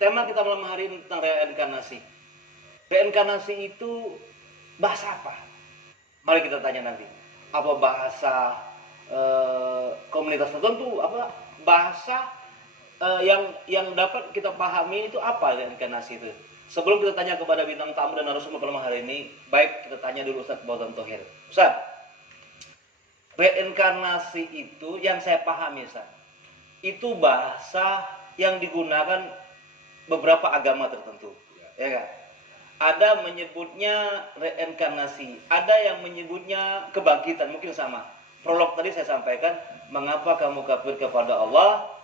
tema kita malam hari ini tentang reinkarnasi. Reinkarnasi itu bahasa apa? Mari kita tanya nanti. Apa bahasa komunitas tertentu? Apa bahasa yang dapat kita pahami itu apa reinkarnasi itu? Sebelum kita tanya kepada bintang tamu dan narasumber malam hari ini, baik kita tanya dulu Ustaz Bautan Thohir. Ustaz, reinkarnasi itu yang saya pahami Ustaz, itu bahasa yang digunakan beberapa agama tertentu, ya kan? Ada menyebutnya reinkarnasi, ada yang menyebutnya kebangkitan, mungkin sama. Prolog tadi saya sampaikan, mengapa kamu kafir kepada Allah,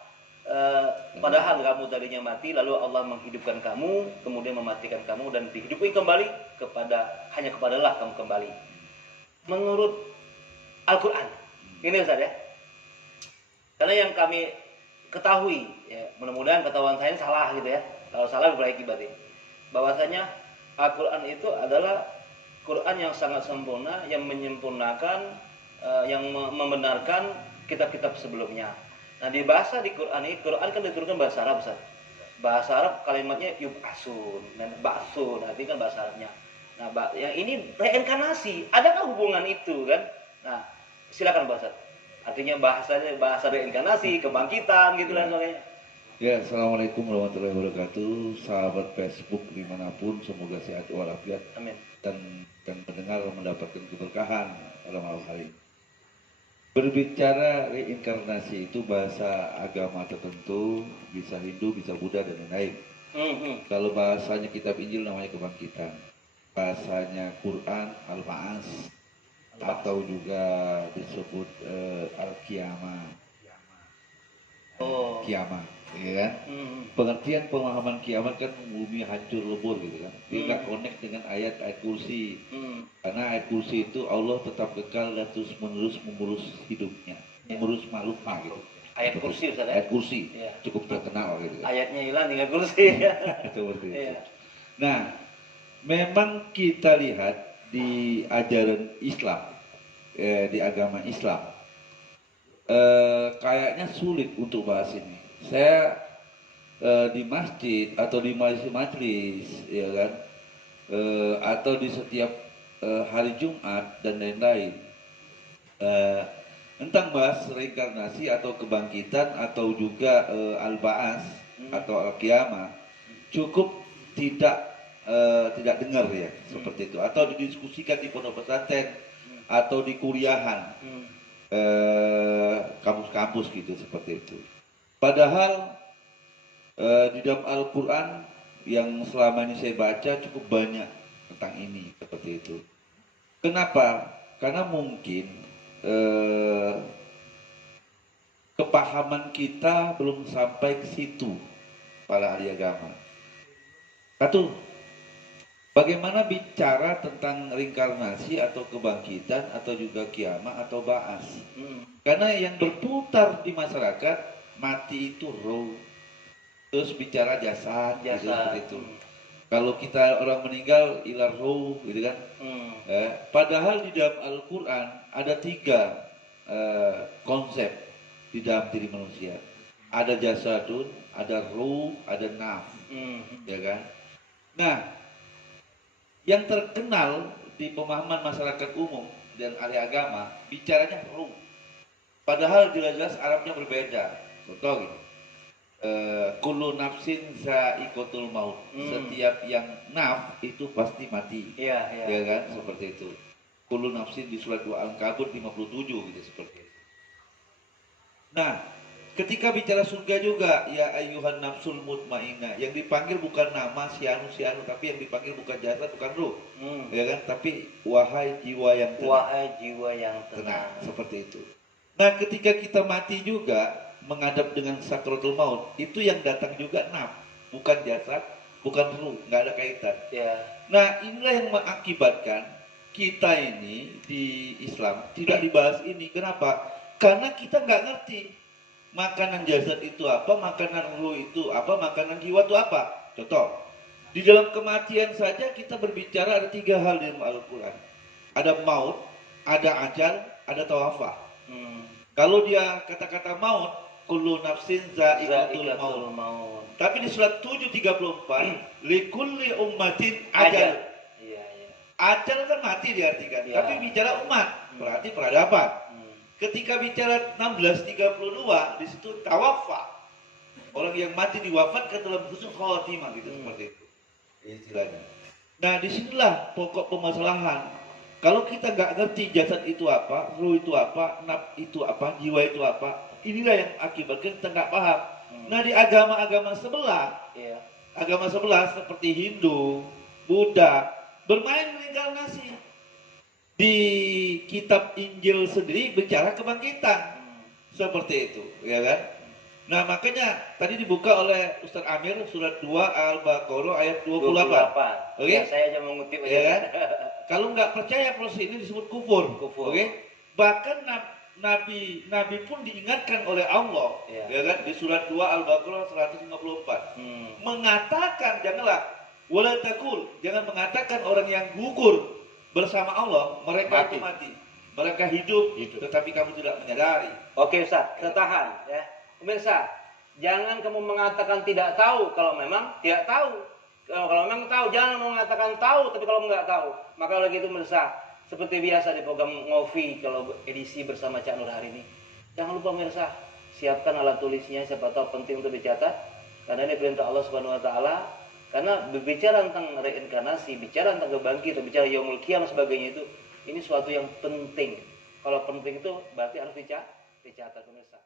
padahal kamu tadinya mati, lalu Allah menghidupkan kamu, kemudian mematikan kamu dan dihidupkan kembali hanya kepada Allah kamu kembali. Menurut Al-Quran, ini Ustaz ya. Karena yang kami ketahui, ya, mudah-mudahan ketahuan saya salah gitu ya. Kalau salah diperbaiki berarti. Bahwasanya Al-Quran itu adalah Quran yang sangat sempurna, yang menyempurnakan, yang membenarkan kitab-kitab sebelumnya. Nah di bahasa di Quran ini, Quran kan diturunkan bahasa Arab Ustaz. Bahasa Arab kalimatnya yub'asun dan ba'sun, arti kan bahasa Arabnya. Nah yang ini reinkarnasi, adakah hubungan itu kan? Nah silakan Pak Ustaz. Artinya bahasa reinkarnasi, kebangkitan gitu dan sebagainya. Ya, Assalamualaikum warahmatullahi wabarakatuh. Sahabat Facebook dimanapun, semoga sehat walafiat. Amin. Dan mendengar mendapatkan keberkahan pada malam hari. Berbicara reinkarnasi itu bahasa agama tertentu, bisa Hindu, bisa Buddha dan lain-lain. Kalau bahasanya kitab Injil namanya kebangkitan, bahasanya Quran al-Ba'as, atau juga disebut al-Qiyamah. Kiamat, ya kan? Pengertian pemahaman kiamat kan bumi hancur lebur gitu kan. Dia nggak connect dengan ayat kursi. Karena ayat kursi itu Allah tetap kekal dan terus menerus mengurus hidupnya, mengurus makhluknya gitu. Ayat kursi Ustaz ya? Ayat kursi, cukup terkenal gitu kan. Ayatnya hilang tinggal kursi. Seperti itu. Nah, memang kita lihat di ajaran Islam, di agama Islam, kayaknya sulit untuk bahas ini. Saya di masjid atau di majelis, ya kan, atau di setiap hari Jumat dan lain-lain, tentang bahas reinkarnasi atau kebangkitan atau juga al-ba'as atau al-qiyamah, cukup tidak dengar ya seperti itu, atau didiskusikan di pondok pesantren atau di kuliahan, kampus-kampus gitu seperti itu. Padahal di dalam Al-Quran yang selama ini saya baca cukup banyak tentang ini seperti itu. Kenapa? Karena mungkin kepahaman kita belum sampai ke situ para ahli agama. Satu, bagaimana bicara tentang reinkarnasi atau kebangkitan atau juga kiamat atau ba'as? Karena yang berputar di masyarakat, mati itu roh, terus bicara jasad. Gitu, seperti itu. Kalau kita orang meninggal ilar roh gitu kan. Padahal di dalam Al-Quran ada 3 konsep di dalam diri manusia. Ada jasadun, ada ruh, ada naf, ya kan. Nah, yang terkenal di pemahaman masyarakat umum dan ahli agama bicaranya ruh. Padahal jelas-jelas Arabnya berbeda. Contoh gitu. Kullu nafsin za'iqatul maut. Setiap yang naf itu pasti mati. Ya kan? Seperti itu. Kullu nafsin di surat Al-Ankabut 57 gitu seperti itu. Nah, ketika bicara surga juga, ya ayyuhan nafsul mutmainnah, yang dipanggil bukan nama si anu, tapi yang dipanggil bukan jasad, bukan ruh. Ya kan? Tapi wahai jiwa yang tenang. Seperti itu. Nah, ketika kita mati juga menghadap dengan sakratul maut, itu yang datang juga naf, bukan jasad, bukan ruh, nggak ada kaitan. Nah, inilah yang mengakibatkan kita ini di Islam tidak dibahas ini. Kenapa? Karena kita nggak ngerti makanan jasad itu apa, makanan ruh itu apa, makanan jiwa itu apa. Contoh, di dalam kematian saja kita berbicara ada 3 hal di dalam Al-Quran. Ada maut, ada ajal, ada tawafah. Kalau dia kata-kata maut, kullu nafsin za'iqatul maut. Za'iqatul maut. Tapi di surat 7:34, likulli ummatin ajal. Iya, iya. Ajal kan mati diartikan, Ya. tapi bicara umat, berarti peradaban. Ketika bicara 16:32, di situ tawaffa. Orang yang mati diwafatkan dalam husnul khatimah gitu, seperti itu istilahnya. Nah, disinilah pokok permasalahan. Kalau kita nggak ngerti jasad itu apa, ruh itu apa, nafs itu apa, jiwa itu apa, inilah yang akibatkan kita nggak paham. Nah, di agama-agama sebelah, Iya. agama sebelah seperti Hindu, Buddha, bermain reinkarnasi. Di kitab Injil sendiri bicara kebangkitan. Seperti itu, ya kan? Nah, makanya tadi dibuka oleh Ustaz Amir surat 2 Al-Baqarah ayat 28. Oke? Ya, saya aja mengutip Ya aja. kan? Kalau nggak percaya proses ini disebut kufur. Kufur. Oke? Bahkan nabi pun diingatkan oleh Allah, Ya. ya kan? Di surat 2 Al-Baqarah 154. Mengatakan janganlah wala takul, jangan mengatakan orang yang gugur bersama Allah, mereka itu mati. Mereka hidup, tetapi kamu tidak menyadari. Oke Ustaz, tertahan ya. Pemirsa, jangan kamu mengatakan tidak tahu kalau memang tidak tahu. Kalau memang tahu, jangan mengatakan tahu tapi kalau nggak tahu. Maka oleh itu pemirsa, seperti biasa di program Ngopi kalau edisi bersama Cak Nur hari ini. Jangan lupa pemirsa, siapkan alat tulisnya, siapa tahu penting untuk dicatat. Karena ini perintah Allah Subhanahu wa taala. Karena berbicara tentang reinkarnasi, bicara tentang kebangkitan, bicara yaumul qiyamah sebagainya itu, ini suatu yang penting. Kalau penting itu berarti harus dicatat pemirsa.